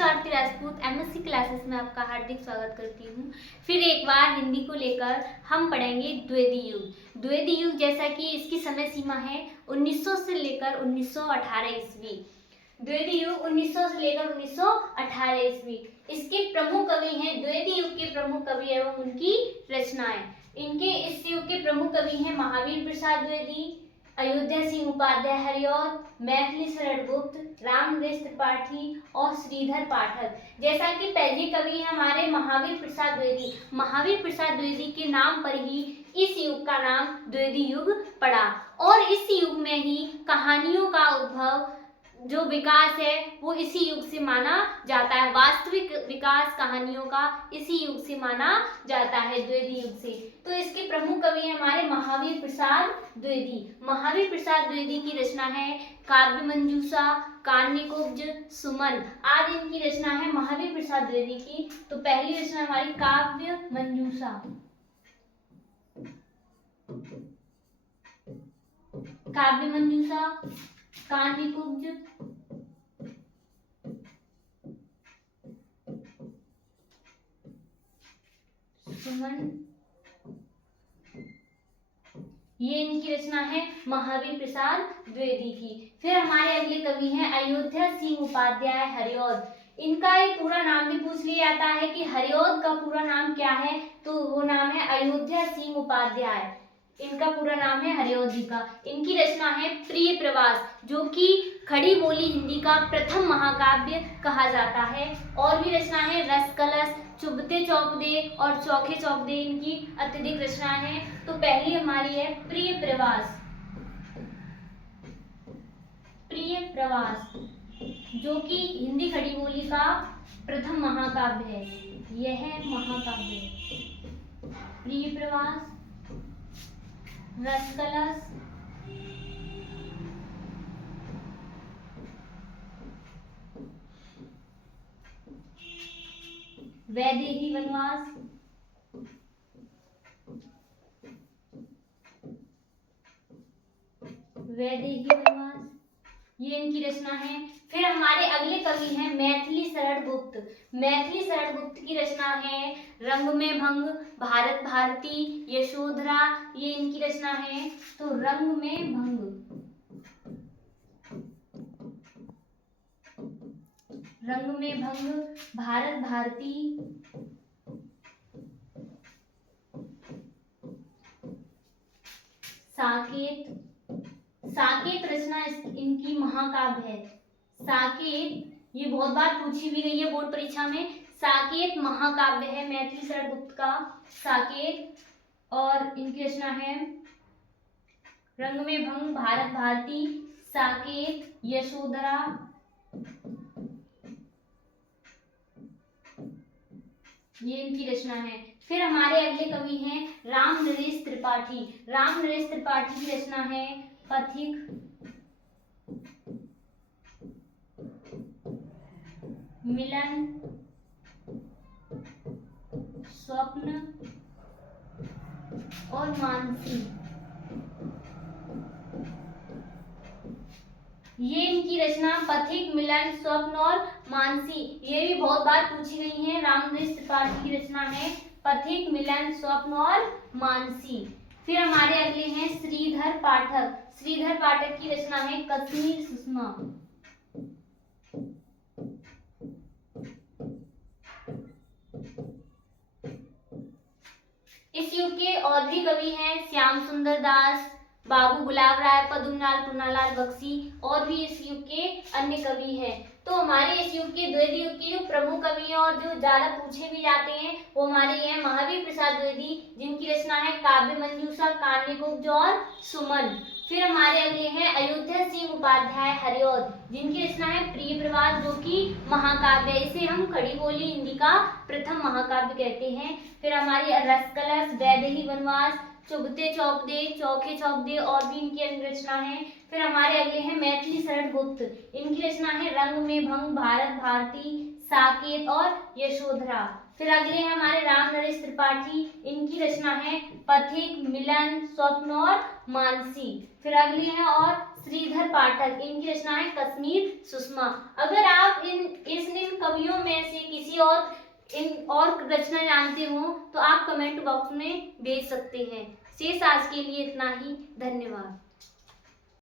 Swati Rajput MSc classes में आपका हार्दिक स्वागत करती हूँ। फिर एक बार हिंदी को लेकर हम पढ़ेंगे द्विवेदी युग। द्विवेदी युग जैसा कि इसकी समय सीमा है 1900 से लेकर 1918 ईस्वी। द्विवेदी युग 1900 से लेकर 1918 ईस्वी। इसके प्रमुख कवि हैं, द्विवेदी युग के प्रमुख कवि एवं उनकी रचनाएं। इनके इस युग के प्रमुख कवि हैं महावीर प्रसाद द्विवेदी, अयोध्या सिंह उपाध्याय हरिऔध, मैथिली शरण गुप्त, रामनरेश त्रिपाठी और श्रीधर पाठक। जैसा कि पहले कवि हैं हमारे महावीर प्रसाद द्विवेदी। महावीर प्रसाद द्विवेदी के नाम पर ही इस युग का नाम द्विवेदी युग पड़ा और इस युग में ही कहानियों का उद्भव, जो विकास है वो इसी युग से माना जाता है। वास्तविक विकास कहानियों का इसी युग से माना जाता है, द्विवेदी युग से। तो इसके प्रमुख कवि हैं हमारे महावीर प्रसाद द्विवेदी। महावीर प्रसाद द्विवेदी की रचना है काव्य मंजूषा, कान्यकुब्ज, सुमन आदि इनकी रचना है महावीर प्रसाद द्विवेदी की। तो पहली रचना हमारी काव्य मंजूषा। काव्य मंजूषा, कान्यकुब्ज, सुमन, ये इनकी रचना है महावीर प्रसाद द्विवेदी की। फिर हमारे अगले कवि हैं अयोध्या सिंह उपाध्याय हरिऔध। इनका एक पूरा नाम भी पूछ लिया जाता है कि हरिऔध का पूरा नाम क्या है, तो वो नाम है अयोध्या सिंह उपाध्याय। इनका पूरा नाम है हरिऔध जी का। इनकी रचना है प्रिय प्रवास, जो कि खड़ी बोली हिंदी का प्रथम महाकाव्य कहा जाता है। और भी रचना है रस कलश, चुभते चौपदे और चौखे चौपदे इनकी अत्यधिक रचना है। तो पहली हमारी है प्रिय प्रवास। प्रिय प्रवास जो कि हिंदी खड़ी बोली का प्रथम महाकाव्य है, यह महाकाव्य। प्रिय प्रवास, रस कलश, वैदेही वनवास, वैदेही वनवास, ये इनकी रचना है। फिर हमारे अगले कवि हैं मैथिली शरण गुप्त। मैथिली शरण गुप्त की रचना है रंग में भंग, भारत भारती, यशोधरा, ये इनकी रचना है। तो रंग में भंग, रंग में भंग, भारत भारती, साकेत। साकेत रचना इनकी महाकाव्य है। साकेत ये बहुत बार पूछी भी गई है बोर्ड परीक्षा में। साकेत महाकाव्य है मैथिली शरण गुप्त का साकेत। और इनकी रचना है रंग में भंग, भारत भारती, साकेत, यशोधरा, ये इनकी रचना है। फिर हमारे अगले कवि हैं रामनरेश त्रिपाठी। रामनरेश त्रिपाठी की रचना है पथिक, मिलन, स्वप्न और मानसी, ये इनकी रचना पथिक, मिलन, स्वप्न और मानसी, ये भी बहुत बार पूछी गई है। रामनरेश त्रिपाठी की रचना है पथिक, मिलन, स्वप्न और मानसी। फिर हमारे अगले हैं श्रीधर पाठक। श्रीधर पाठक की रचना है कश्मीर सुषमा। इस युग के और भी कवि हैं श्याम सुंदर दास, बाबू गुलाब राय, पद्मलाल, पूर्णालाल बख्शी और भी इस युग के अन्य कवि हैं। तो हमारे इस युग के द्विवेदी युग के जो प्रमुख कवि हैं और जो ज्यादा पूछे भी जाते हैं वो हमारे हैं महावीर प्रसाद द्विवेदी, जिनकी रचना है काव्य मंजूषा, कान्यकुब्ज और सुमन। फिर हमारे अगले हैं अयोध्या सिंह उपाध्याय हरिऔध, जिनकी रचना है प्रिय प्रवास, जो कि महाकाव्य, इसे हम खड़ी बोली हिंदी का प्रथम महाकाव्य कहते हैं। फिर हमारी रस कलश, वैदेही वनवास, चुभते चौपदे, चौखे चौपदे और भी इनकी अन्य रचना है। फिर हमारे अगले हैं मैथिली शरण गुप्त, इनकी रचना है रंग में भंग, भारत भारती, साकेत और यशोधरा। फिर अगले हैं हमारे रामनरेश त्रिपाठी, इनकी रचना है पथिक, मिलन, स्वप्न और मानसी। फिर अगले हैं और श्रीधर पाठक, इनकी रचना है कश्मीर सुषमा। अगर आप इन कवियों कवियों में से किसी और इन और रचना जानते हो तो आप कमेंट बॉक्स में भेज सकते हैं। शेष आज के लिए इतना ही। धन्यवाद।